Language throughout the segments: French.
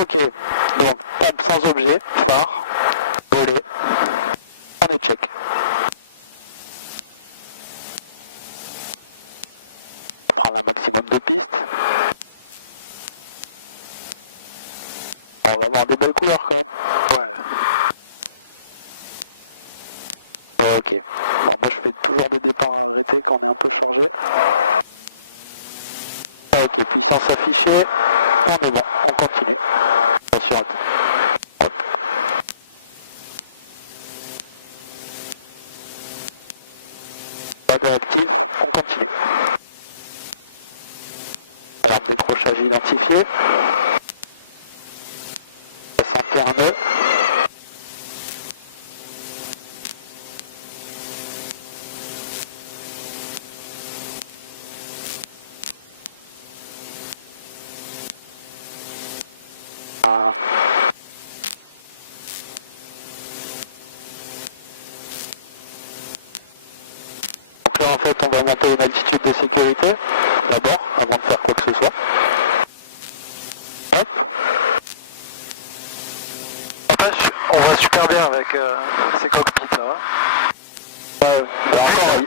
Ok, donc table sans objet, phare, volet, on est check. On prend un maximum de pistes. On va avoir des belles couleurs quand même. Ouais. Ok, bon, moi je fais toujours des départs à regretter quand on a un peu changé. Ok, puissance affichée, on est bon, on continue. Attention. Hop. Pas de réactif, on continue. Alors, décrochage identifié. 61 nœuds. Ah. Donc là en fait on va monter une altitude de sécurité d'abord avant de faire quoi que ce soit. Hop. On va super bien avec ces cockpits là. Ouais, bah encore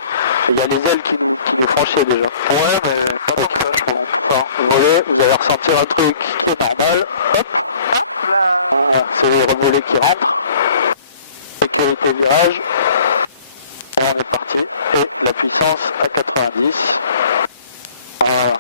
il y a les ailes qui nous font chier déjà. Ouais, mais pas tant que ça, je pense. Enfin, volet, vous allez ressentir un truc qui est normal. Hop. Voilà, c'est les revolets qui rentrent. Sécurité virage. Et on est parti. Et la puissance à 90. Voilà.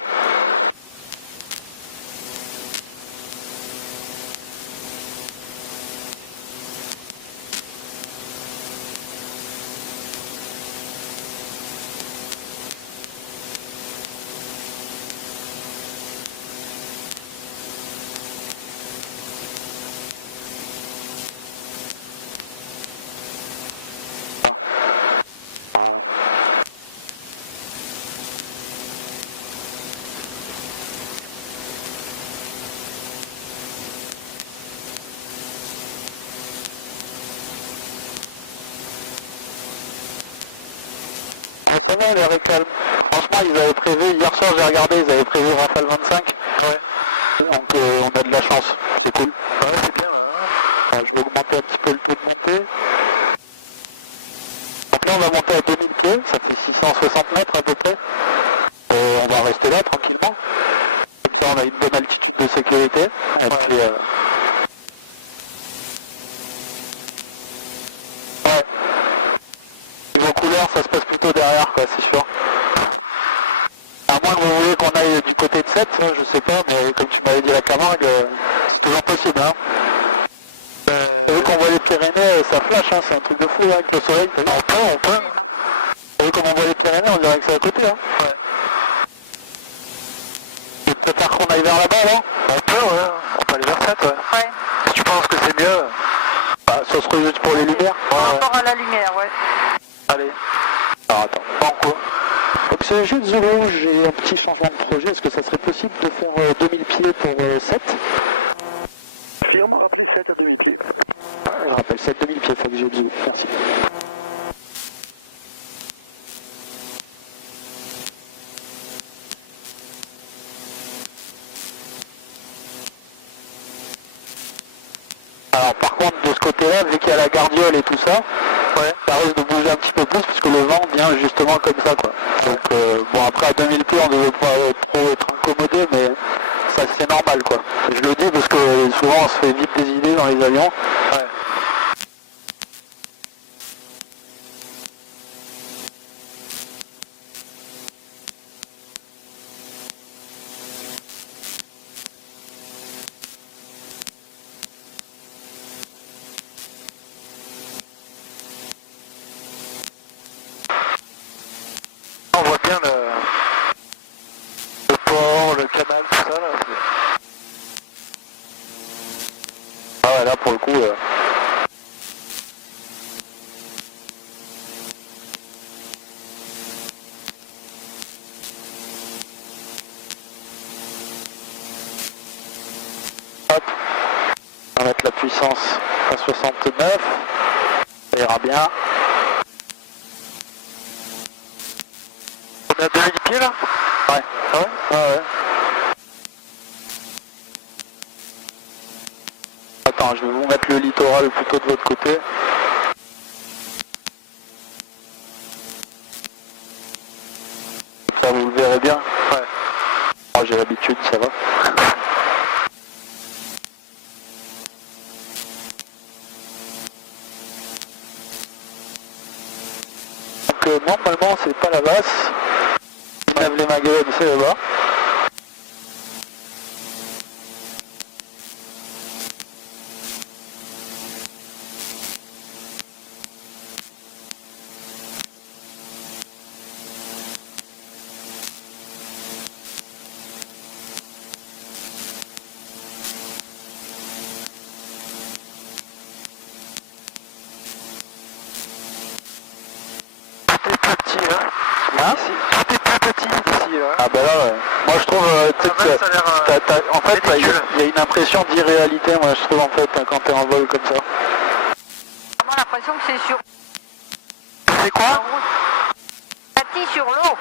Non, les réclame. Franchement, ils avaient prévu, hier soir j'ai regardé, ils avaient prévu Rafale 25. Ouais. Donc on a de la chance, c'est cool. Ouais, c'est bien là. Alors, je vais augmenter un petit peu le taux de montée. Donc là on va monter à 2000 pieds, ça fait 660 mètres à peu près. On va rester là tranquillement. Comme ça on a une bonne altitude de sécurité. Et Ouais. puis, ouais. Niveau couleur, ça se passe plutôt derrière, quoi, c'est sûr. À moins que vous voulez qu'on aille du côté de 7, je sais pas, mais comme tu m'avais dit la Camargue, c'est toujours possible, hein. Vu qu'on voit les Pyrénées, ça flash, hein, c'est un truc de fou, hein, avec le soleil. On peut. Vous vu comme on voit les Pyrénées, on dirait que c'est à côté, hein. Ouais. Tu préfères qu'on aille vers là-bas, là? On peut aller vers 7, ouais. Ouais, Si tu penses que c'est mieux. Bah, ça serait juste pour les lumières. par rapport à la lumière, ouais. Allez. Alors attends, pas en quoi. Donc c'est Jet Zulu, j'ai un petit changement de projet. Est-ce que ça serait possible de faire 2000 pieds pour 7? Firme, rappelle 7 à 2000 pieds. Je rappelle 7 2000 pieds, faut que Jet Zulu. Merci. Alors par contre de ce côté-là, vu qu'il y a la gardiole et tout ça, Ouais. ça risque de bouger un petit peu plus puisque le vent vient justement comme ça, quoi. Donc bon, après à 2000 pieds on ne devait pas trop être incommodé, mais ça c'est normal, quoi. Je le dis parce que souvent on se fait vite des idées dans les avions. Ouais. On voit bien le port, le canal, tout ça là. Ah ouais, là pour le coup... Hop, on va mettre la puissance à 69, ça ira bien. On a 2000 pieds là? Ouais, Ah ouais? ouais. Attends, je vais vous mettre le littoral plutôt de votre côté. Ça, vous le verrez bien. Ouais. Moi, j'ai l'habitude, ça va. Donc, normalement, c'est pas la basse. On lève les maguettes, c'est là-bas. Hein? Tout est plus petit ici. Là. Ah bah là, ouais. Moi je trouve, tu sais que ça a l'air, en fait, il ridicule. y a une impression d'irréalité, moi je trouve en fait, quand t'es en vol comme ça. J'ai vraiment l'impression que c'est sur C'est quoi? la route. Bâti sur l'eau.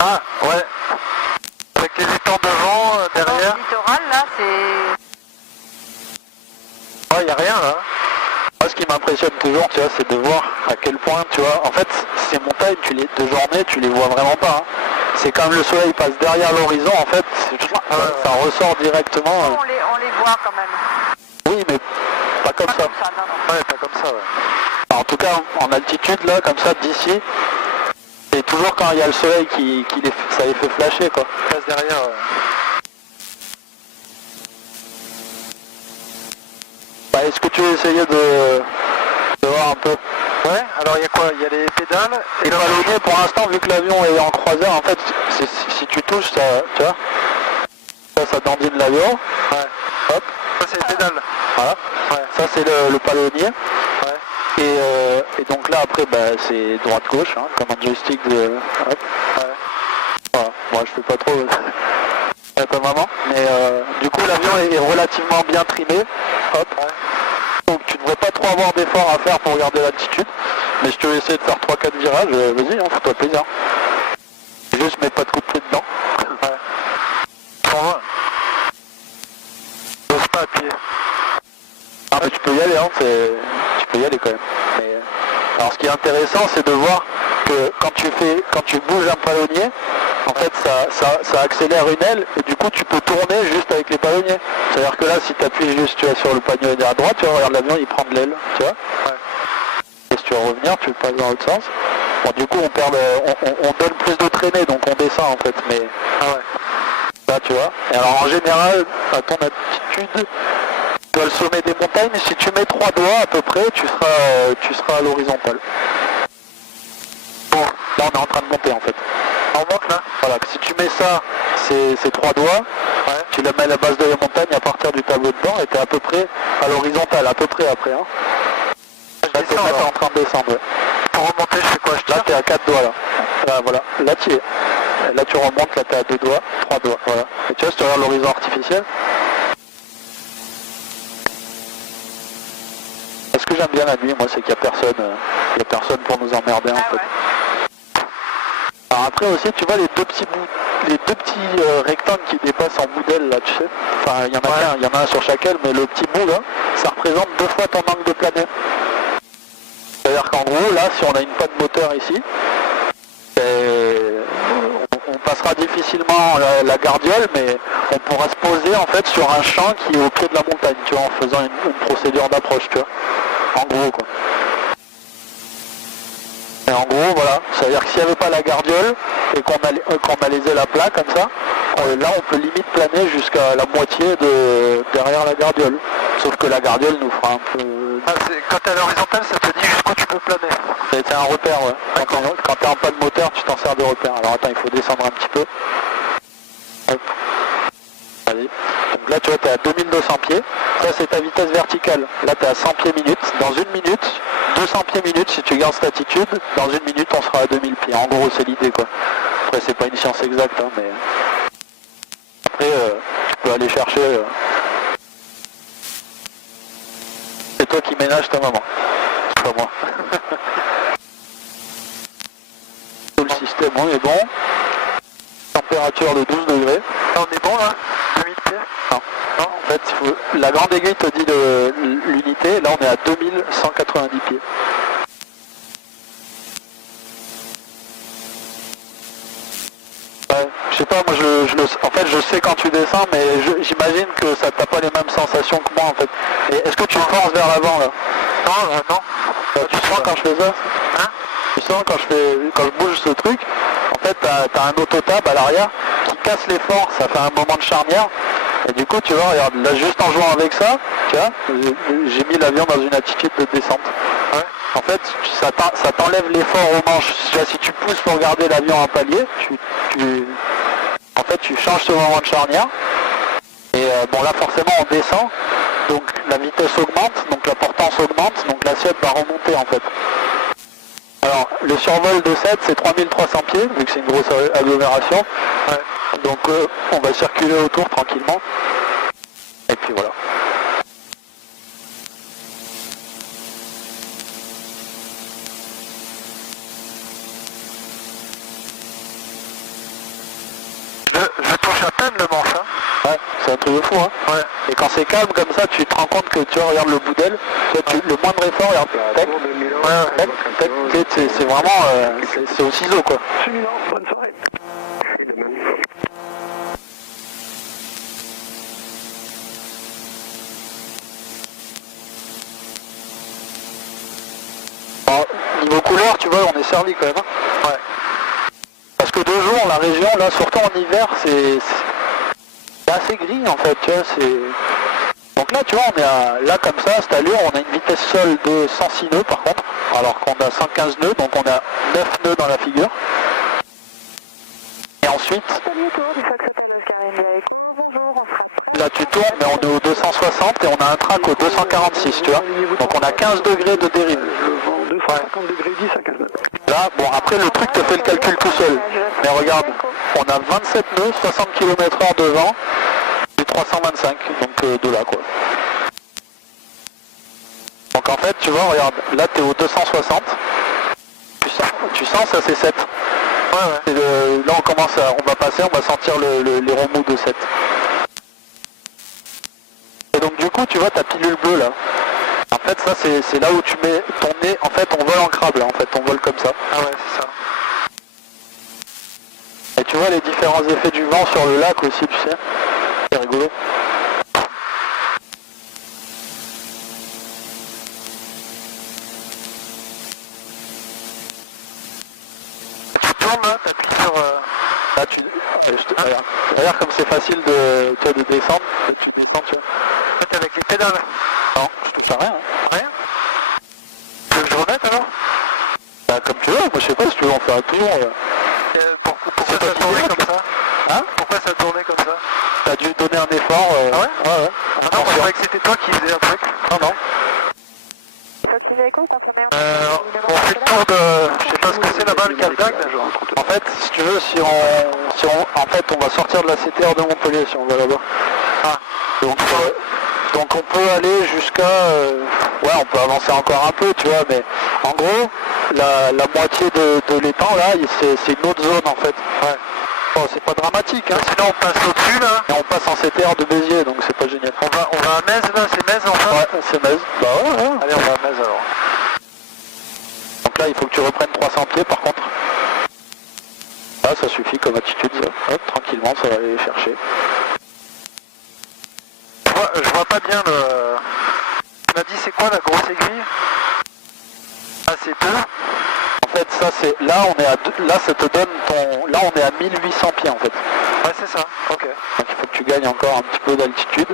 Ah, ouais. Avec les étangs devant, derrière. Dans le littoral, là, c'est... Ouais, y a rien là. Moi ce qui m'impressionne toujours, tu vois, c'est de voir à quel point, tu vois, en fait, ces montagnes, de journée, tu les vois vraiment pas. Hein. C'est quand le soleil passe derrière l'horizon, en fait, ça ressort directement. On les voit quand même. Oui, mais pas comme Pas ça. comme ça, non, non. Ouais, pas comme ça, ouais. En tout cas, en altitude, là, comme ça, d'ici, c'est toujours quand il y a le soleil ça les fait flasher, quoi. Passe derrière, ouais. Bah, est-ce que tu veux essayer de voir un peu? Ouais, alors il y a quoi? Il y a les pédales Et et le ballonner, pour l'instant, vu que l'avion est en croisière, en fait, si tu touches, ça, tu vois, ça dandine l'avion. Ouais. Hop, Ça c'est les pédales. voilà. Ouais. Ça, c'est le palonnier. Ouais. Et donc là, après, bah, c'est droite-gauche, hein, comme un joystick de... Hop. Ouais. Voilà. Moi, je fais pas trop... ta maman. Mais du coup, l'avion est relativement bien trimé. Hop. Ouais. Donc tu ne devrais pas trop avoir d'efforts à faire pour garder l'altitude. Mais si tu veux essayer de faire 3-4 virages, vas-y, hein, fais-toi plaisir. Juste mets pas de coup de pied dedans. Ouais. T'en vas. J'ose pas appuyer. Ah mais tu peux y aller, hein, tu peux y aller quand même. Mais, alors ce qui est intéressant, c'est de voir que quand tu bouges un palonnier, en fait ça accélère une aile et du coup tu peux tourner juste avec les palonniers. C'est-à-dire que là si tu appuies juste sur le palonnier à droite, tu vois, regarde l'avion il prend de l'aile, tu vois. Ouais. Et si tu veux revenir, tu passes dans l'autre sens. Bon du coup on donne plus de traînée donc on descend en fait, mais Ah ouais. là tu vois. Et alors en général, à ton altitude, tu as le sommet des montagnes, si tu mets 3 doigts à peu près, tu seras à l'horizontale. Bon, là on est en train de monter en fait. On monte là? Voilà, si tu mets ça, c'est 3 doigts, Ouais. tu le mets à la base de la montagne à partir du tableau de bord et tu es à peu près à l'horizontale, à peu près après. Hein. Là t'es en train de descendre. Ouais. Pour remonter, je fais quoi? Je Là tire? t'es à 4 doigts là. Là voilà, là tu es. Là tu remontes, là t'es à 2 doigts, 3 doigts, voilà. Et tu vois, si tu regardes l'horizon artificiel, ce que j'aime bien la nuit, moi, c'est qu'il n'y a personne pour nous emmerder en Ah fait. ouais. Alors après aussi, tu vois les deux petits rectangles qui dépassent en bout d'aile là, tu sais. Enfin, il y en a Ouais. qu'un, il y en a un sur chaque aile, mais le petit bout là, ça représente 2 fois ton angle de planète. C'est-à-dire qu'en gros, là, si on a une panne moteur ici, on passera difficilement la gardiole, mais on pourra se poser en fait sur un champ qui est au pied de la montagne, tu vois, en faisant une procédure d'approche, tu vois. En gros, quoi. Et en gros, voilà, c'est-à-dire que s'il n'y avait pas la gardiole et qu'on a les ailes à plat comme ça, là on peut limite planer jusqu'à la moitié derrière la gardiole. Sauf que la gardiole nous fera un peu... Ah, quand t'es à l'horizontale, ça te dit jusqu'où tu peux planer. C'est un repère, ouais. Quand t'es en panne moteur, tu t'en sers de repère. Alors attends, il faut descendre un petit peu. Hop. Allez. Donc là, tu vois, t'es à 2200 pieds. Ça, c'est ta vitesse verticale. Là, t'es à 100 pieds minute. Dans une minute, 200 pieds minute, si tu gardes cette attitude, dans une minute, on sera à 2000 pieds. En gros, c'est l'idée, quoi. Après, c'est pas une science exacte, hein, mais... Après, tu peux aller chercher... C'est toi qui ménages ta maman. C'est pas moi. Tout le système, on est bon. Température de 12 degrés. Là, on est bon là? 2000 pieds? Non, Non. En fait, la grande aiguille te dit l'unité, là on est à 2190 pieds. Ouais, je sais pas, moi en fait je sais quand tu descends, mais j'imagine que ça t'a pas les mêmes sensations que moi en fait. Et est-ce que tu forces vers l'avant là? Non, non. Tu sens quand je fais ça? Hein? Tu sens quand je bouge ce truc, en fait t'as un autotab à l'arrière qui casse l'effort, ça fait un moment de charnière. Et du coup tu vois, regarde, là juste en jouant avec ça, tu vois, j'ai mis l'avion dans une attitude de descente. Ouais. En fait, ça t'enlève l'effort aux manches. Si tu pousses pour garder l'avion en palier, en fait, tu changes ce moment de charnière. Et bon, là, forcément, on descend. Donc, la vitesse augmente, donc la portance augmente, donc l'assiette va remonter, en fait. Alors, le survol de 7, c'est 3300 pieds, vu que c'est une grosse agglomération. Ouais. Donc, on va circuler autour tranquillement. Et puis voilà. Je touche à peine le manche, hein. Ouais, c'est un truc de fou, hein. Ouais. Et quand c'est calme comme ça, tu te rends compte que tu regardes le bout d'aile, le moindre effort, regarde, tac, c'est vraiment, c'est au ciseau, quoi. Bonne soirée. Alors, niveau couleur, tu vois, on est servi quand même, hein. Ouais. Parce que de jour, la région, là, surtout en hiver, c'est assez gris en fait, tu vois, donc là, tu vois, on est là comme ça, à cette allure, on a une vitesse sol de 106 nœuds par contre, alors qu'on a 115 nœuds, donc on a 9 nœuds dans la figure. Et ensuite, là tu tournes, mais on est au 260 et on a un track au 246, tu vois, donc on a 15 degrés de dérive. 250 degrés 10 à 15 nœuds. Là, bon, après le truc te fait le calcul tout seul. Mais regarde, on a 27 nœuds, 60 km/h de vent, et 325, donc de là quoi. Donc en fait, tu vois, regarde, là t'es au 260, tu sens ça c'est 7. Ouais, ouais. Et là on va passer, on va sentir les remous de 7. Et donc du coup, tu vois ta pilule bleue là. En fait, ça, c'est là où tu mets ton nez. En fait, on vole en crabe, là. En fait, on vole comme ça. Ah ouais, c'est ça. Et tu vois les différents effets du vent sur le lac aussi, tu sais. C'est rigolo. Tu tournes, là, t'appuies sur... Là, regarde comme c'est facile de descendre. Tu descends, tu vois. En fait, avec les pédales. Non, je touche à rien. Hein. Rien. Tu veux que je remette alors? Bah, comme tu veux, moi je sais pas si tu veux en faire un tour. Pourquoi ça a tourné comme ça? Hein? Pourquoi ça a tourné comme ça? T'as dû donner un effort. Ah ouais? Ouais, ouais. Ah non, je croyais que c'était toi qui faisais un truc. Non, non. On fait le tour de... Je sais pas ce que c'est là-bas, le Caldag. En fait, si tu veux, en fait, on va sortir de la CTR de Montpellier si on va là-bas. Ah. Donc on peut aller jusqu'à... ouais, on peut avancer encore un peu, tu vois, mais en gros, la moitié de l'étang, là, c'est une autre zone, en fait. Ouais. Bon, c'est pas dramatique, hein. Sinon, on passe au-dessus, là. Et on passe en CTR de Béziers, donc c'est pas génial. On va à Metz, là, c'est Metz, enfin? Ouais, c'est Metz. Bah ouais, ouais. Allez, on va à Metz, alors. Donc là, il faut que tu reprennes 300 pieds, par contre. Là, ça suffit comme attitude, ça. Hop, tranquillement, ça va aller chercher. Je vois pas bien le... Tu m'as dit c'est quoi la grosse aiguille? Ah, c'est 2. En fait, ça c'est... Là, on est à... Là, ça te donne ton... Là, on est à 1800 pieds, en fait. Ouais, c'est ça. Ok. Donc il faut que tu gagnes encore un petit peu d'altitude.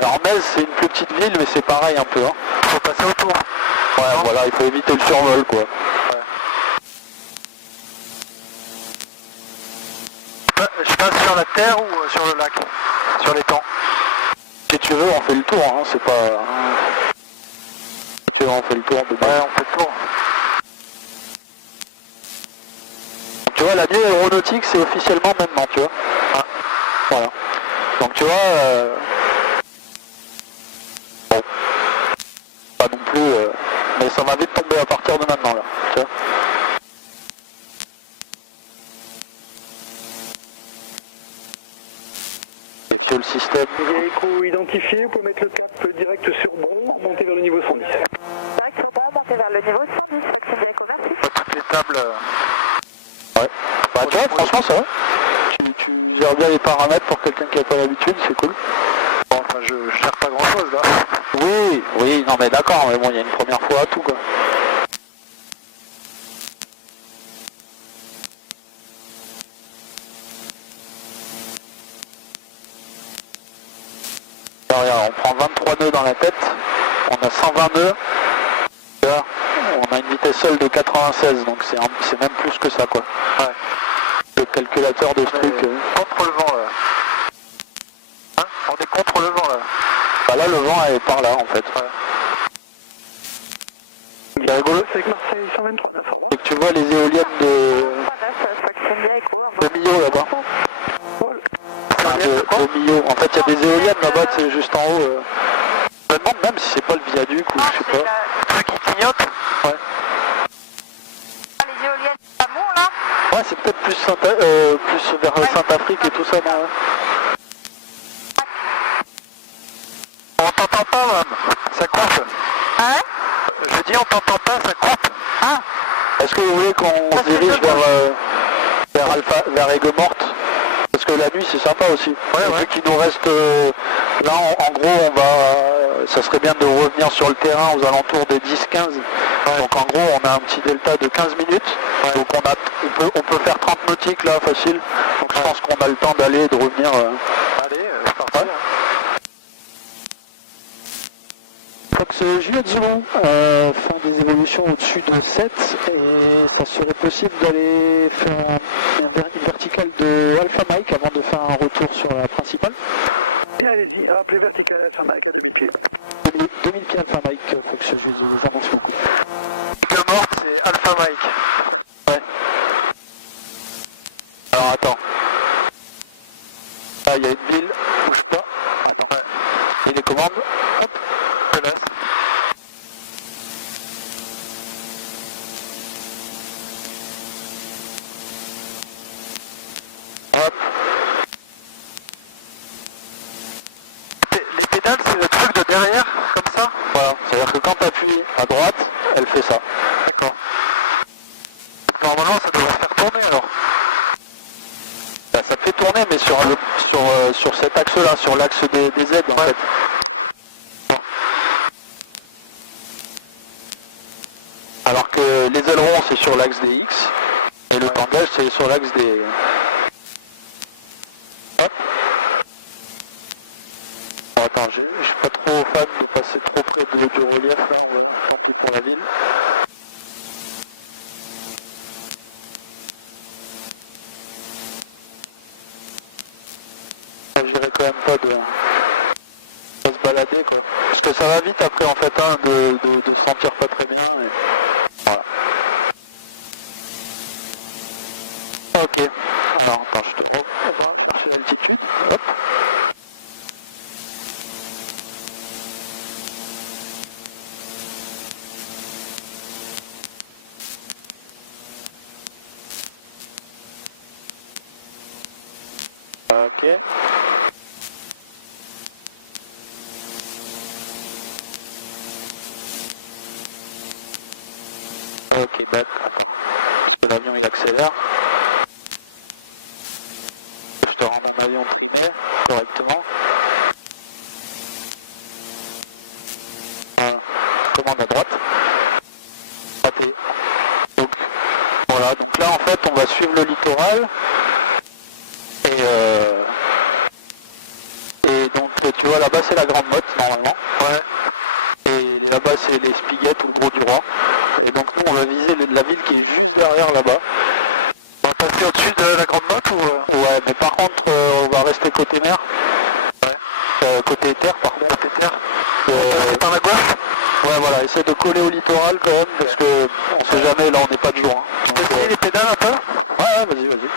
Alors Metz, c'est une plus petite ville, mais c'est pareil un peu. Hein. Faut passer autour. Ouais, non, voilà, il faut éviter le survol, quoi. Ouais. Je passe sur la terre ou sur le lac? Sur l'étang? Si tu veux, on fait le tour, hein, c'est pas... Si tu veux, on fait le tour. Ouais, on fait le tour. Tu vois, la nuit aéronautique, c'est officiellement maintenant, tu vois. Ah. Voilà. Donc tu vois... Bon. Pas non plus... Mais ça va vite tomber à partir de maintenant, là. Tu vois. que le système. India Echo identifié, vous pouvez mettre le cap direct sur Bron, monter vers le niveau 110. Direct sur Bron, monter vers le niveau 110. India Echo, merci. Toutes les tables. Ouais. Bah tu vois, franchement ça va. Tu gères bien les paramètres pour quelqu'un qui n'a pas l'habitude, c'est cool. Bon, enfin, je gère pas grand chose là. Oui, non mais d'accord, mais bon, il y a une première fois à tout quoi. Alors, regarde, on prend 23 nœuds dans la tête, on a 120 nœuds, là, on a une vitesse seule de 96, donc c'est même plus que ça quoi. Ouais. Le calculateur de ce truc. Contre le vent là. Hein, on est contre le vent là. Bah là le vent est par là en fait. Ouais. Ce qui est rigolo, C'est avec Marseille 123 9 c'est que tu vois les éoliennes de India Echo. Millau là-bas. Enfin, de Millau. En fait il y a des éoliennes là-bas, c'est juste en haut. Je me demande même si c'est pas le viaduc ou je sais pas. Le truc qui clignote. Ouais. Les éoliennes d'amour là. Ouais, c'est peut-être plus vers Saint-Afrique et tout ça, non? On t'entend pas, madame. Ça coupe. Hein? Je dis on t'entend pas, ça coupe. Ah. Est-ce que vous voulez qu'on se dirige vers Aigues-Mortes? Parce que la nuit c'est sympa aussi. Ouais. Vu qu'il nous reste là en gros ça serait bien de revenir sur le terrain aux alentours des 10-15. Ouais. Donc en gros on a un petit delta de 15 minutes. Ouais. Donc on peut faire 30 nautiques là facile. Donc je pense qu'on a le temps d'aller et de revenir. Allez, c'est parti. Ouais. Fox Juliette Zulu, fin des évolutions au-dessus de 7 et ça serait possible d'aller faire une verticale de Alpha Mike avant de faire un retour sur la principale. Et allez-y, rappelez vertical Alpha Mike à 2000 pieds. 2000 pieds Alpha Mike, Fox Juliette Zulu, j'avance beaucoup. Le mort c'est Alpha Mike. Ouais. Alors attends. Là il y a une ville, bouge pas. Attends. Ouais. Et les commandes, hop, je laisse. Hop. Les pédales c'est le truc de derrière, comme ça. Voilà, c'est-à-dire que quand tu appuies à droite, elle fait ça. D'accord. Normalement ça devrait faire tourner alors. Bah, ça fait tourner mais sur cet axe-là, sur l'axe des Z en fait. Alors que les ailerons c'est sur l'axe des X et le tangage c'est sur l'axe des... Hop. Bon, attends, je suis pas trop fan de passer trop près du relief là, tant pis pour la ville. J'irai quand même pas de se balader quoi. Parce que ça va vite après en fait hein, de se sentir pas très bien. Et... Voilà. Ok. Alors attends, je te on va chercher l'altitude. Hop. Ok. Ok, bah, attends. Parce que l'avion il accélère. Je te rends mon avion primaire correctement. Voilà. Commande à droite. Raté. Donc, voilà. Donc là, en fait, on va suivre le littoral. Et donc, tu vois, là-bas, c'est la Grande Motte, normalement. Ouais. Et là-bas, c'est les Spiguettes ou le Gros du Roi. Et donc, nous, on va viser la ville qui est juste derrière, là-bas. On va passer au-dessus de la Grande Motte ou... Ouais, mais par contre, on va rester côté mer. Ouais. Côté terre, par contre. Côté terre. On va passer par la gauche. Ouais, voilà, essaie de coller au littoral, quand même, parce que on sait jamais, là, on n'est pas de jour. Hein. Tu peux essayer les pédales un peu? Ouais, vas-y, vas-y.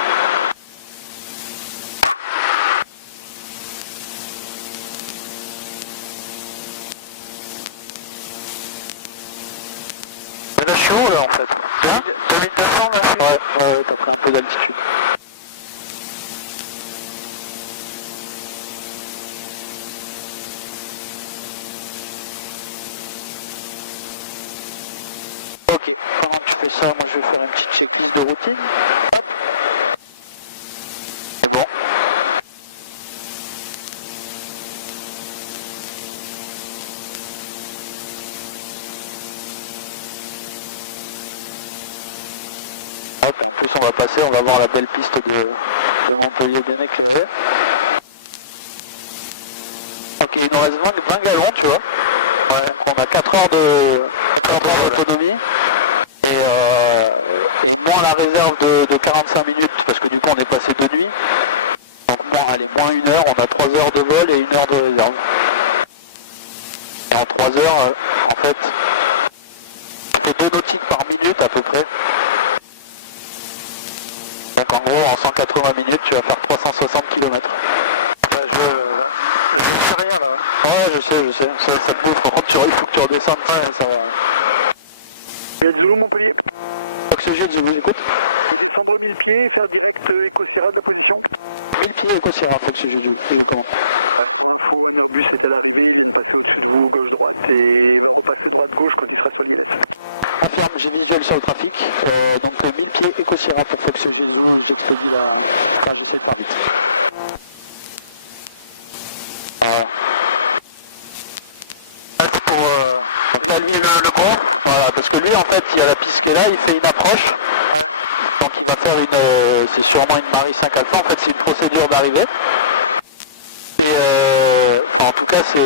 Mais là, je suis haut, là, en fait. Hein? 2200, là, Ouais, t'as pris un peu d'altitude. Ok, pendant que tu fais ça, moi je vais faire une petite checklist de routine. Hop. C'est bon. Hop, en plus on va passer, on va voir la belle piste de Montpellier-Bénec. Ok, il nous reste 20 gallons, tu vois. Ouais, donc on a 4 heures d'autonomie. Et moins la réserve de 45 minutes, parce que du coup on est passé de nuit. Donc moins 1 heure, on a 3 heures de vol et 1 heure de réserve. Et en 3 heures, en fait, tu fais 2 nautiques par minute à peu près. Donc en gros, en 180 minutes, tu vas faire 360 km. Bah, je sais rien là. Ouais, je sais. Ça te bouffe. Par contre, il faut que tu redescendes. Ouais, ça va. Il y a Zulu Montpellier. Oxygène, je vous écoute. Vous descendre 1000 pieds et faire direct Éco-Sierra de la position. 1000 pieds Éco-Sierra, Oxygène, comment Pour info, un Airbus est à l'arrivée, il vient de passer au-dessus de vous, gauche-droite, et va repasser droite-gauche quand il sera sur le guillet. Affirme, j'ai visuel sur le trafic. Donc 1000 pieds Éco-Sierra pour Fox Jules, j'expédie la... Enfin, j'essaie de faire vite. Voilà. Ah, c'est pour t'allumer le gros. Voilà, parce que lui en fait, il y a la piste qui est là, il fait une approche. Donc il va faire une... c'est sûrement une Marie 5 Alpha, en fait c'est une procédure d'arrivée. Et enfin, en tout cas c'est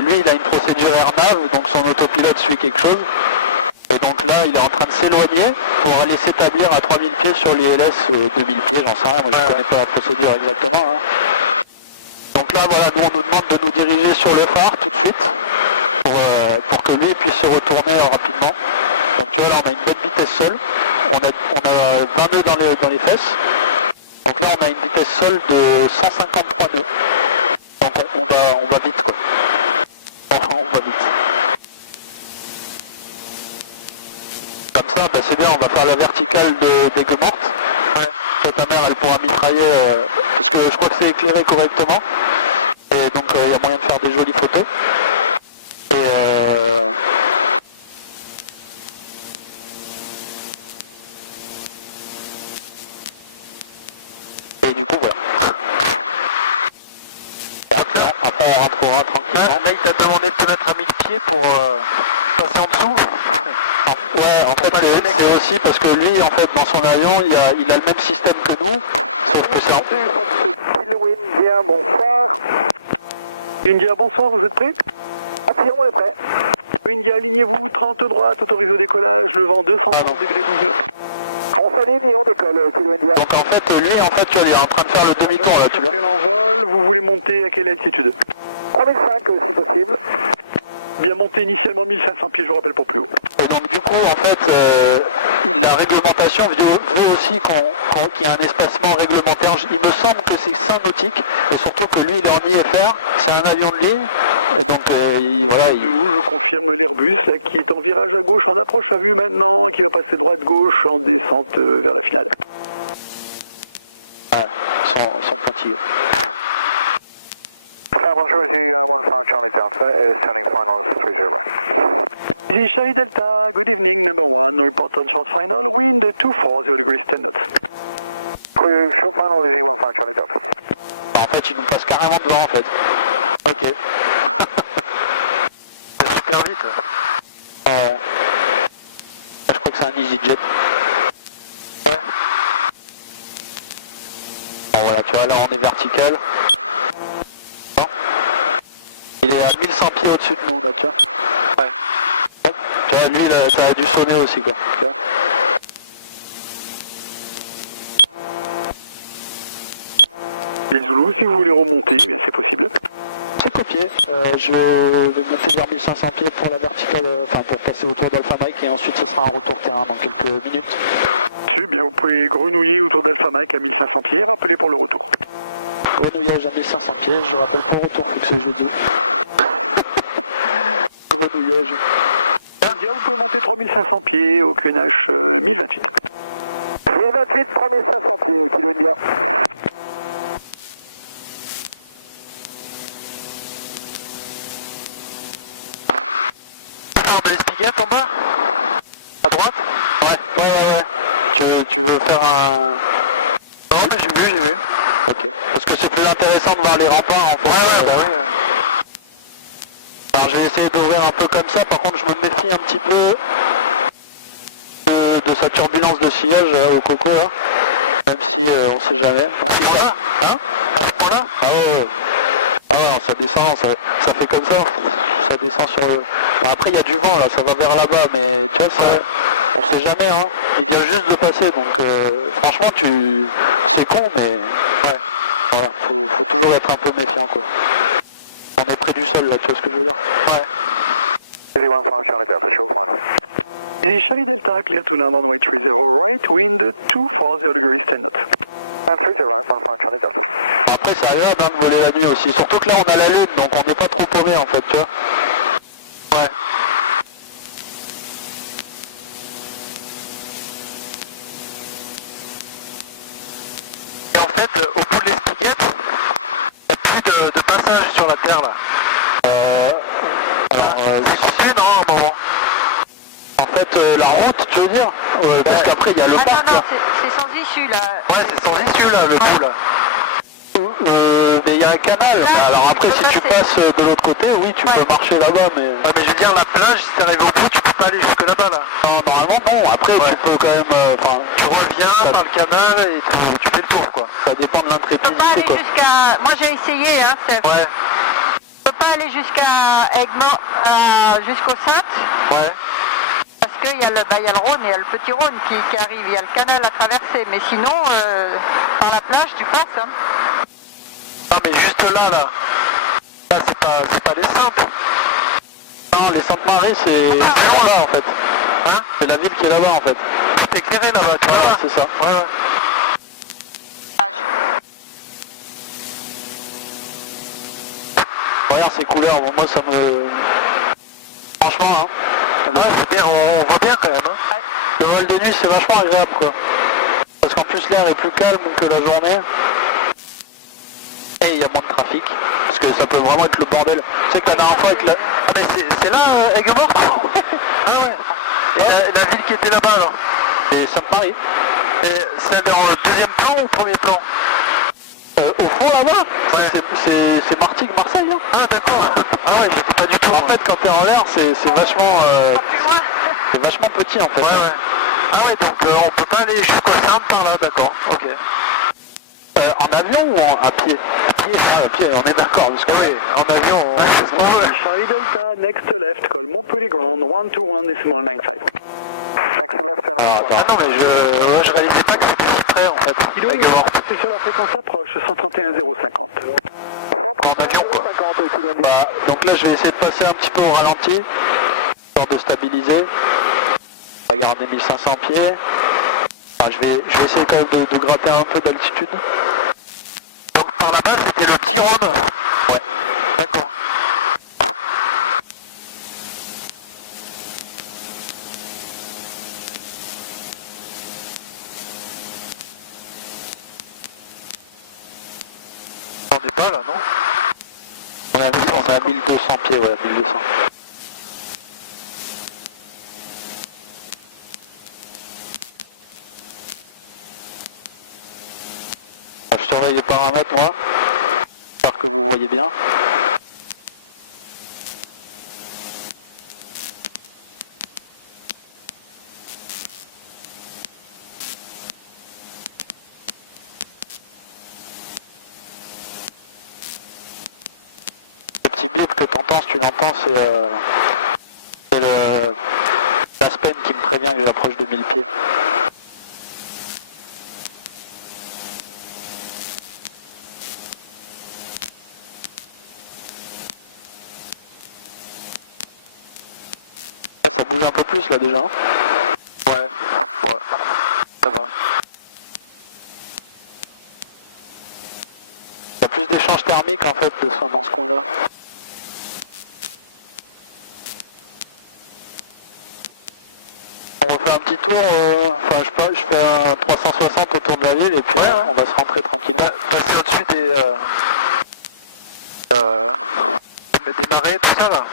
lui, il a une procédure AirNav, donc son autopilote suit quelque chose. Et donc là, il est en train de s'éloigner pour aller s'établir à 3000 pieds sur l'ILS 2000 pieds, j'en sais rien, moi je ne connais pas la procédure exactement. Hein. Donc là, voilà, nous on nous demande de nous diriger sur le phare tout de suite pour que lui puisse se retourner rapidement. Donc tu vois, là on a une bonne vitesse sol, on a 20 nœuds dans les fesses. Donc là on a une vitesse sol de 153 nœuds. Donc on va vite quoi. Enfin, on va vite. Comme ça, bah, c'est bien, on va faire la verticale d'Aigues Mortes. Ouais. Ta mère elle pourra mitrailler, parce que je crois que c'est éclairé correctement. Et donc il y a moyen de faire des jolies photos. Et du coup voilà. Après on rentrera tranquillement. Là il t'a demandé de te mettre à 1000 pieds pour passer en dessous. Ouais, en fait c'est aussi parce que lui en fait dans son avion il a le même système que nous, sauf que c'est en... India, bonsoir, vous êtes prêts? Appuyons, on est prêt. India, alignez-vous, 30 droite, autorise le décollage, le vent 230 degrés 12. On s'aligne et on décolle, Kilo India. Donc en fait lui en fait tu vois, il est en train de faire le demi-tour là, tu vois. Vous voulez monter à quelle altitude? 3005 si possible. Bien monter initialement 1500 pieds, je vous rappelle pour plus haut. Et donc du coup en fait la réglementation veut aussi qu'il y ait un espacement réglementaire. Il me semble que c'est 5 nautiques et surtout que lui il est en IFR, c'est un avion de ligne. Donc voilà, Je confirme l'Airbus là, qui est en virage à gauche, en approche à vue maintenant, qui va passer droite-gauche en descente vers la finale. Ouais, sans pointilleux. Bonjour, Charlie Delta, turning final 30. This is Charlie Delta, good evening, number 1, report on short final, wind 240 degrees standard. Short final is 15 Charlie Delta. Bah, en fait il nous passe carrément devant en fait. Ok. C'est super vite. Je crois que c'est un EasyJet. Ouais. Bon voilà, tu vois là on est vertical. Bon. Il est à 1100 pieds au-dessus de nous, là, tu vois. Ouais. Tu vois, lui là, ça a dû sonner aussi quoi. Les Zoulous, si vous voulez remonter, c'est possible. C'est copié. Je vais monter vers 1500 pieds pour la verticale, enfin pour passer autour d'Alpha Mike et ensuite ce sera un retour terrain dans quelques minutes. C'est bien, vous pouvez grenouiller autour d'Alpha Mike à 1500 pieds, rappelez pour le retour. Grenouillage à 1500 pieds, je rappelle pour le retour, faut que ça je le dis. Grenouillage. Bien, vous pouvez monter 3500 pieds au QNH 1028. 1028, 3500 pieds, Kilo India. De l'Espiguette en bas. que c'est plus intéressant de voir les remparts en fait. Ouais, bah oui. Alors je vais essayer d'ouvrir un peu comme ça, par contre je me méfie un petit peu de sa turbulence de sillage au coco là. Même si on sait jamais. Voilà. Hein? Voilà. Ah ouais. Ah ouais, ça descend, ça fait comme ça. Ça descend sur le... Après il y a du vent là, ça va vers là-bas, mais tu vois, ça, on sait jamais, hein. Il vient juste de passer, donc franchement c'est con, mais ouais. Voilà, faut toujours être un peu méfiant quoi. On est près du sol là, tu vois ce que je veux dire? Ouais. The Charlie Delta clear to land on way 30 right, wind 240 degrees cent. Après c'est agréable hein, de voler la nuit aussi, surtout que là on a la lune, donc on n'est pas trop paumé en fait, tu vois. Ouais. Et en fait, au bout de l'espiquette, il n'y a plus de passage sur la terre là. C'est coupé non à un moment. En fait la route tu veux dire parce qu'après il y a le parc non, là. c'est sans issue là. Ouais, c'est sans issue là, le bout là. Mais il y a un canal, Là, alors après tu si peux tu passer. passes de l'autre côté, oui tu peux marcher là-bas mais... Ouais, mais je veux dire, la plage, si t'arrives au bout, tu peux pas aller jusque là-bas là. Non, normalement non, après tu peux quand même... Tu reviens par le canal et tu fais le tour quoi. Ça dépend de Tu peux pas l'intrépidité aller quoi. jusqu'à... Moi j'ai essayé, hein, Steph. Ouais, Tu peux pas aller jusqu'à Aiguemort, jusqu'au Saintes, ouais. parce qu'il y a le Rhône, il y a le petit Rhône qui arrive, il y a le canal à traverser, mais sinon, par la plage, tu passes. Hein. Non mais juste là, là c'est pas les Saintes. Non, les Saintes-Maries c'est là-bas en fait. Hein? C'est la ville qui est là-bas en fait. Tout éclairé là-bas, tu vois Voilà, là. c'est ça. Ouais, ouais. Regarde ces couleurs, bon, moi ça me... Franchement, hein. Ah, c'est bien, on voit bien quand même. Hein. Le vol de nuit c'est vachement agréable quoi. Parce qu'en plus l'air est plus calme que la journée. Et il y a moins de trafic. Parce que ça peut vraiment être le bordel. Tu sais que la dernière fois avec la... Ah mais c'est là, Aiguemort. Ah ouais. Et la ville qui était là-bas alors. C'est Sainte-Marie. Et c'est dans le deuxième plan ou premier plan? Au fond là-bas, Ouais. c'est Martigues-Marseille. Hein. Ah d'accord. Ah ouais, j'étais pas du tout. En fait quand t'es en l'air c'est vachement... Plus loin. c'est vachement petit en fait. Ouais, ouais. Ah ouais, donc on peut pas aller jusqu'au Saintes par là, d'accord. Ok. En avion ou à pied? À pied. Ah, à pied, on est d'accord. Parce que Oui, en avion, on... Charlie Delta, next left, call Montpellier Ground, 121.95. Alors, attends. Ah non, mais je réalisais pas que c'était si près en fait. Kilo Aiguemort. c'est sur la fréquence approche, 131.050. En avion quoi. Bah, donc là je vais essayer de passer un petit peu au ralenti, histoire de stabiliser. On va garder 1500 pieds. Enfin, je vais essayer quand même de gratter un peu d'altitude. Donc par là-bas c'était le petit Rhône. Ouais. D'accord. On n'est pas là, non? On est à 1200 pieds, ouais, 1200. Je surveille les paramètres, moi. J'espère que vous le voyez bien. Le petit clip que t'entends, si tu l'entends, c'est l'Aspen qui me prévient que j'approche de 1000 pieds. Ça bouge un peu plus là déjà. Ouais. Ouais. Ça va. Il y a plus d'échanges thermiques en fait dans ce qu'on a. On refait un petit tour, enfin je fais un 360 autour de la ville et puis Ouais, on va se rentrer tranquillement. Passer au-dessus des marées, tout ça là.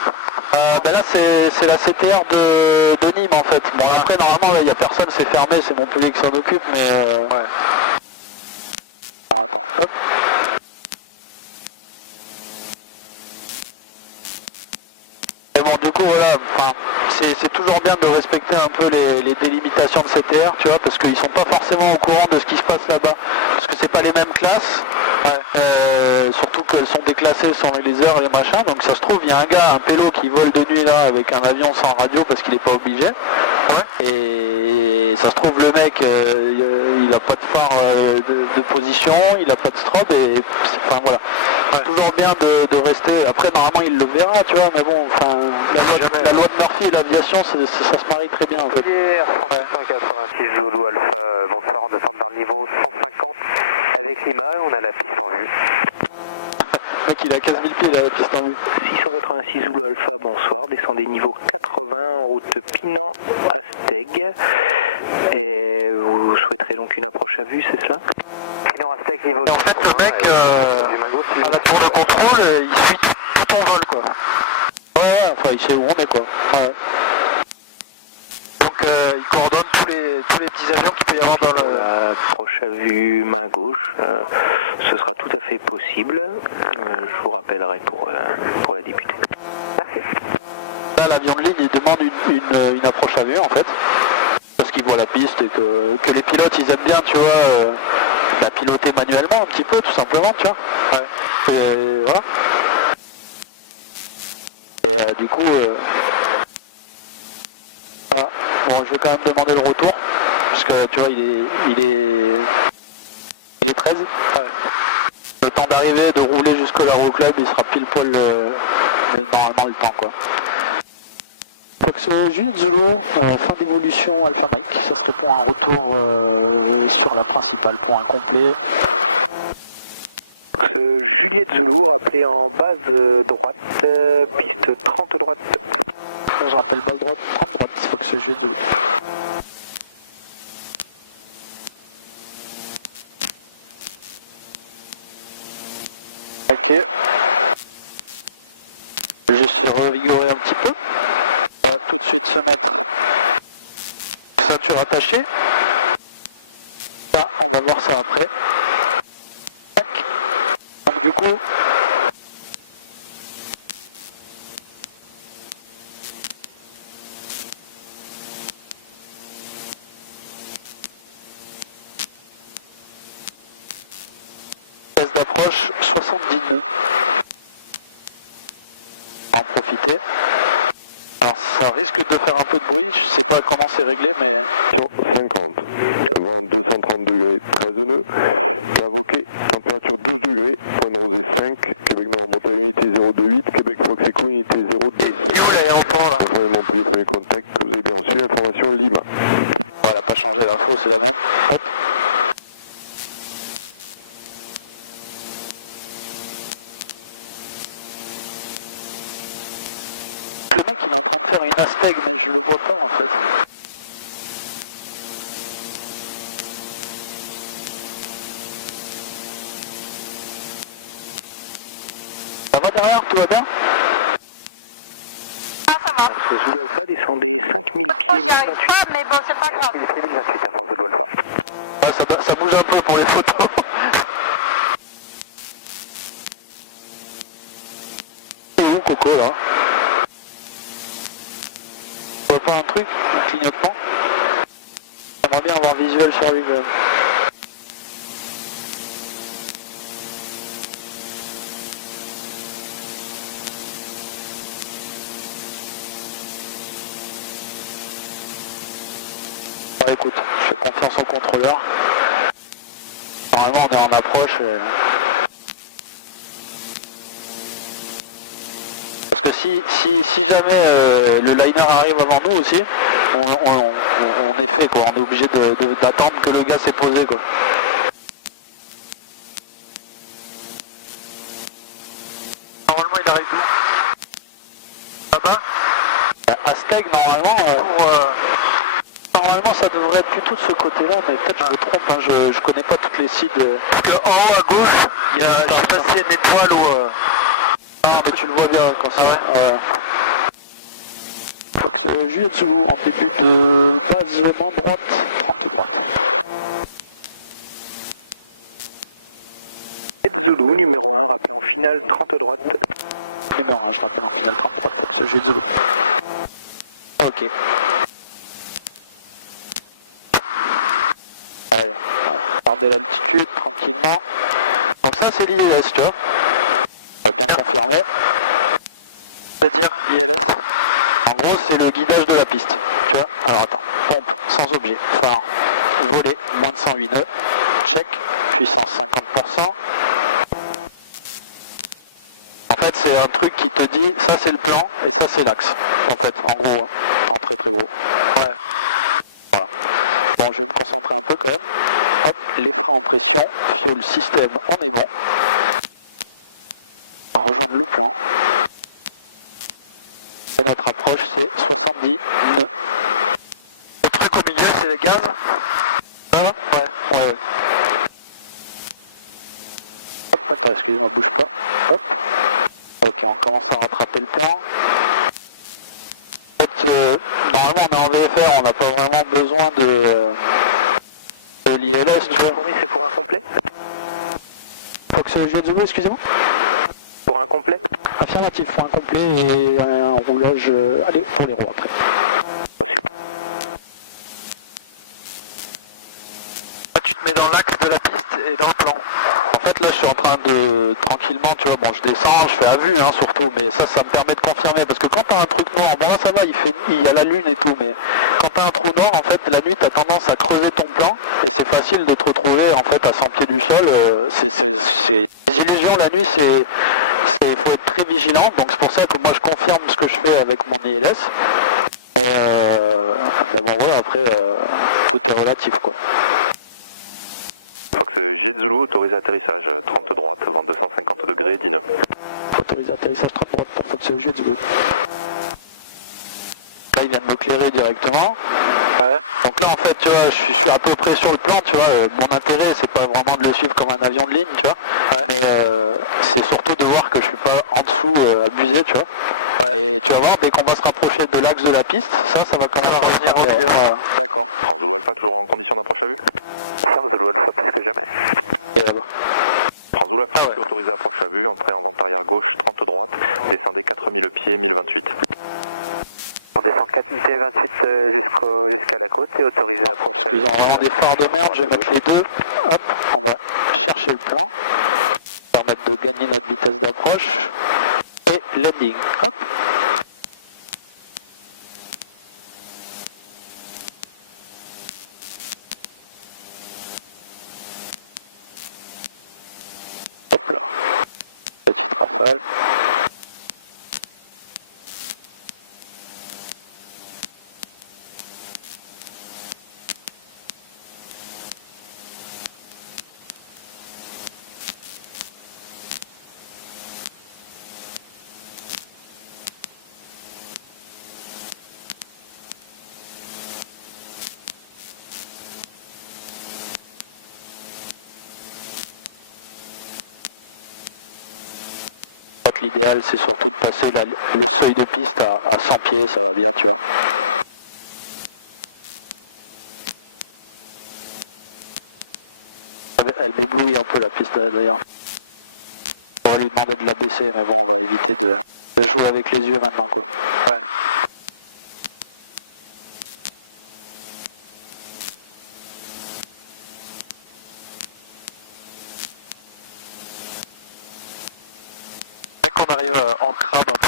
Ben là c'est la CTR de Nîmes en fait. Bon après normalement il n'y a personne, c'est fermé, c'est Montpellier qui s'en occupe mais... Ouais. Attends, hop. coup voilà, enfin, c'est toujours bien de respecter un peu les délimitations de CTR, tu vois, parce qu'ils sont pas forcément au courant de ce qui se passe là-bas, parce que c'est pas les mêmes classes, surtout qu'elles sont déclassées selon les heures et les machins, donc ça se trouve il y a un gars, un pélo qui vole de nuit là avec un avion sans radio parce qu'il est pas obligé, et ça se trouve le mec il a pas de phare de position, il a pas de strobe, et enfin voilà. Toujours bien de rester, après normalement il le verra, tu vois, mais bon, enfin, la loi de Murphy et l'aviation, ça se marie très bien en fait. 186 Zulu Alpha, bonsoir, on descend dans le niveau 150 avec Lima, on a la piste en vue. Le mec il a 15 000 pieds, il a la piste en vue. 686 Zulu Alpha, bonsoir, descendez niveau 80, route Pinan, Asteg, et vous souhaiterez donc une approche à vue, c'est cela? Pinan, Asteg, niveau 80. Et en fait, le mec, à la tour de contrôle, il suit tout ton vol, quoi. Ouais, enfin il sait où on est quoi. Ouais. Donc il coordonne tous les petits avions qu'il peut y avoir dans le... L'approche à vue main gauche, ce sera tout à fait possible. Je vous rappellerai pour la députée. Merci. Là l'avion de ligne il demande une approche à vue en fait, parce qu'il voit la piste et que les pilotes ils aiment bien, tu vois, piloter manuellement un petit peu tout simplement, tu vois. Ouais. Et voilà. Et, du coup, voilà. Bon, je vais quand même demander le retour, parce que tu vois, il est 13. Ouais. Le temps d'arriver, de rouler jusqu'au l'aéroclub, il sera pile poil normalement le temps, quoi. Fox Jules Zulu, fin d'évolution Alpha Mike, sur le point un retour sur la principale, point complet. Juliette Zulu, appelé en base droite, piste 30 droite. Je rappelle base droite, 30 droite, Fox Jules Zulu. Ok. Je vais juste revigorer un petit peu. On va tout de suite se mettre ceinture attachée. Ça, on va voir ça après. Tac. Donc du coup, vitesse d'approche 70 nœuds. En profiter. Alors ça risque de faire un peu de bruit, je sais pas comment c'est réglé, mais... 50, vent 230 degrés, 13 nœuds, Cavoquet, température 12 degrés, point 05, Québec Nord, moteur unité 028, Québec Fox Echo, unité 02. Et où l'aéroport là? Enfin, Montpellier, premier contact, vous avez bien reçu l'information Lima. Voilà, pas changer l'info, c'est la même. Hop. Le mec il est en train de faire une Asteg, mais je le vois pas en fait. Ça va derrière, tout va bien? Ah, ça va. Ce Zulu Alpha descend 5000 J'y arrive pas, mais bon, c'est pas grave. Ouais, ça bouge un peu pour les photos. C'est où Coco là? On voit pas un truc, un clignotement? J'aimerais bien avoir visuel sur lui quand même. Bon, écoute, je fais confiance au contrôleur. Normalement on est en approche. Parce que si jamais le liner arrive avant nous aussi, on est fait quoi, on est obligé d'attendre que le gars s'est posé quoi. Normalement il arrive où? Là-bas? Asteg normalement, normalement ça devrait être plutôt de ce côté-là, mais peut-être je me trompe, hein, je connais pas toutes les sites. Parce qu'en haut à gauche, il y a, je sais pas s'il y a une étoile ou... Ah mais tu le vois bien quand ça. Ah ouais. Juste en début de base vraiment droite, tranquillement. Et Loulou, numéro 1, rappelons finale 30 à droite. Numéro 1, je rappelle en finale 30 à droite. J'ai dit. Ok. Allez, on va garder l'altitude tranquillement. Donc ça c'est l'ILS, tu vois. Bien confirmé. C'est-à-dire, En gros c'est le guidage de la piste. Tu vois. Alors attends, pompe sans objet, phare, volet, moins de 108 nœuds, check, puissance 50%. En fait c'est un truc qui te dit ça c'est le plan et ça c'est l'axe. En fait, en gros, en très très gros. Ouais. Voilà. Bon, je vais me concentrer un peu quand même. Hop, les freins en pression, sur le système en aimant. On va rejoindre le plan. Et notre approche c'est 70 nœuds. le truc au milieu, c'est les gaz. Voilà. Ouais. Hop, attends, excusez-moi, bouge pas. Hop. Ok, on commence à rattraper le plan. En fait, normalement on est en VFR, on n'a pas vraiment besoin de l'ILS, tu vois. Oui, c'est pour un complet. Fox Jet, excusez-moi. Pour un complet. Affirmatif, pour un complet et un roulage, allez, pour les roues après. Là, tu te mets dans l'axe de la piste et dans le plan. En fait là je suis en train de, tranquillement, tu vois, bon je descends, je fais à vue hein, surtout, mais ça me permet de confirmer, parce que quand t'as un truc noir, bon là ça va, il y a la lune et tout, mais quand t'as un trou noir, en fait la nuit t'as tendance à creuser ton plan, et c'est facile de te retrouver en fait à 100 pieds du sol, c'est des illusions la nuit, il faut être très vigilant, donc c'est pour ça que moi je confirme ce que je fais avec mon ILS, et bon voilà, après tout est relatif quoi. Jet Zulu, autorise atterrissage 30 droite, vent 250 degrés, 10 nœuds. Autorise atterrissage 30 droite pour Fox Jet Zulu. Là il vient de m'éclairer directement. Ouais. Donc là en fait tu vois je suis à peu près sur le plan, tu vois, mon intérêt c'est pas vraiment de le suivre comme un avion de ligne, tu vois, mais c'est surtout de voir que je suis pas en dessous abusé, tu vois. Et tu vas voir dès qu'on va se rapprocher de l'axe de la piste, ça va commencer à revenir au milieu. Voilà. Zulu Alpha, toujours en condition d'approche à vue. Zulu Alpha, plus que jamais. Et là-bas. Zulu Alpha, autorisé approche à vue, entrée en arrière gauche, 30 droite, descendez 4000 pieds, 1028. On descend 4000 pieds 28 jusqu'à la côte et autorisé l'approche. Ils ont vraiment des phares de merde, je vais mettre les deux. Hop, on va chercher le plan. Permettre de gagner notre vitesse d'approche. Et landing. Hop. Hop là. Petite rafale. L'idéal c'est surtout de passer le seuil de piste à 100 pieds, ça va bien, tu vois. Elle m'éblouit un peu la piste d'ailleurs. On va lui demander de la baisser, mais bon, on va éviter de jouer avec les yeux maintenant quoi. Ouais. On arrive en crabe un peu.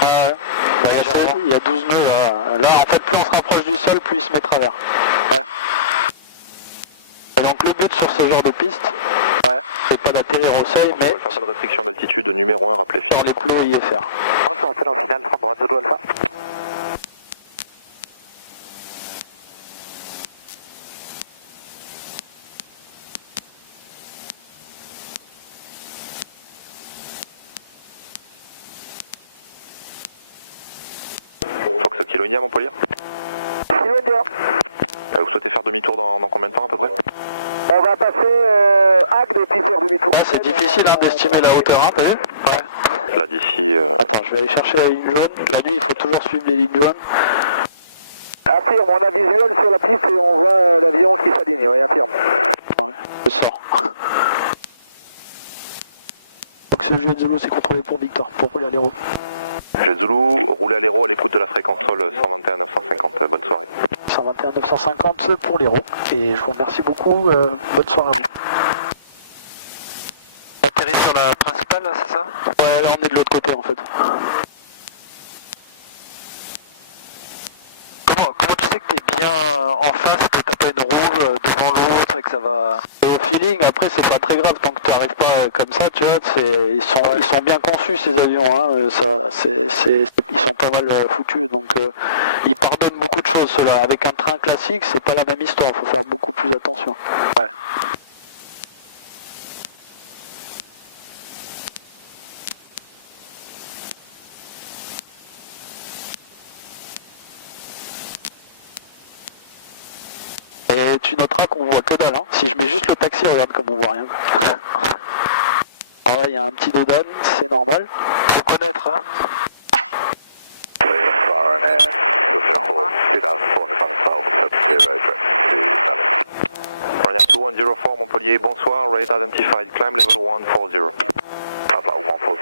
Ah ouais. Bah, il y a 12 nœuds là. Là en fait plus on se rapproche du sol, plus il se met travers. Et donc le but sur ce genre de piste, c'est pas d'atterrir au seuil, mais Sur de restriction d'altitude numéro 1, rappelez. sur les plots IFR. Fox Kilo India, Montpellier. Vous souhaitez faire demi-tour dans combien de temps à peu près? On va passer acte et puis faire du micro. Là c'est difficile hein, d'estimer la hauteur, hein, t'as vu? Ouais. Là d'ici. Attends, je vais aller chercher la ligne jaune. La nuit, il faut toujours suivre les lignes jaunes. Affirme, on a des visuels sur la piste et on voit l'avion qui s'aligne. Oui, affirme. Je sors. Juliette Zulu, c'est contrôlé pour Victor, pour rouler à l'héros. Juliette Zulu, roulez à l'héros à l'écoute de la fréquence sol 121 950. Bonne soirée. 121 950 pour l'héros. Et je vous remercie beaucoup. Bonne soirée à vous. Atterri sur la principale, là, c'est ça? Ouais, là on est de l'autre côté en fait. Comment tu sais que t'es bien en face, que t'as pas une roue devant l'autre et que ça va... Et au feeling, après c'est pas très grave tant que tu n'arrives pas comme ça, tu vois, ils sont bien conçus ces avions, hein, ils sont pas mal foutus, donc ils pardonnent beaucoup de choses ceux-là. Avec un train classique, c'est pas la même histoire, il faut faire beaucoup plus attention. Ouais. Et tu noteras qu'on voit que dalle, hein. Si je mets juste le taxi, regarde comme on voit rien. Ah ouais, il y a un petit dédale, c'est normal. Faut connaître, hein. Montpellier, bonsoir, rate identified, climb level 140. About 140.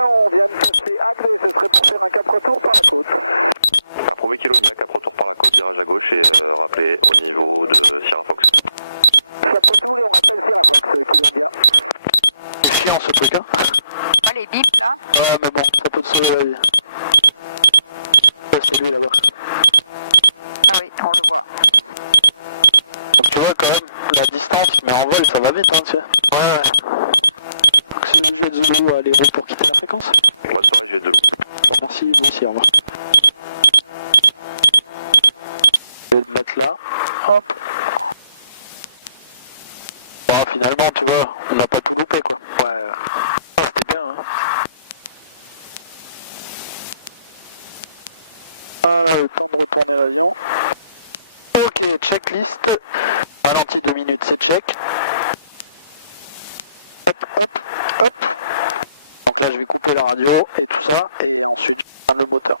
On vient de passer Acre, ce serait pour faire un 4 tours par la côte. Approuvé kilomètre, 4 tours par la côte, virage à gauche et rappelé au niveau de Sierra Fox. Ça peut se rouler, on rappelle ça, tout va bien. C'est chiant ce truc, hein. Ah, les bips, là. Ouais, mais bon, ça peut te sauver la vie. Ouais, c'est lui là-bas. Oui, on le voit. Donc, tu vois quand même la distance, mais en vol ça va vite, hein, tu sais. Ouais. Donc si vous êtes Zulu à l'héros pour quitter la fréquence. Bonne soirée, Juliette Zulu. Merci, au revoir. Je vais le mettre là. Hop. Bon, finalement, tu vois, on n'a pas tout loupé, quoi. Ouais. Ah, c'était bien, hein. Le temps de retourner l'avion. Ok, checklist. Ralenti 2 minutes, c'est check. Hop. Donc là, je vais couper la radio et tout ça, et ensuite, je ferme le moteur.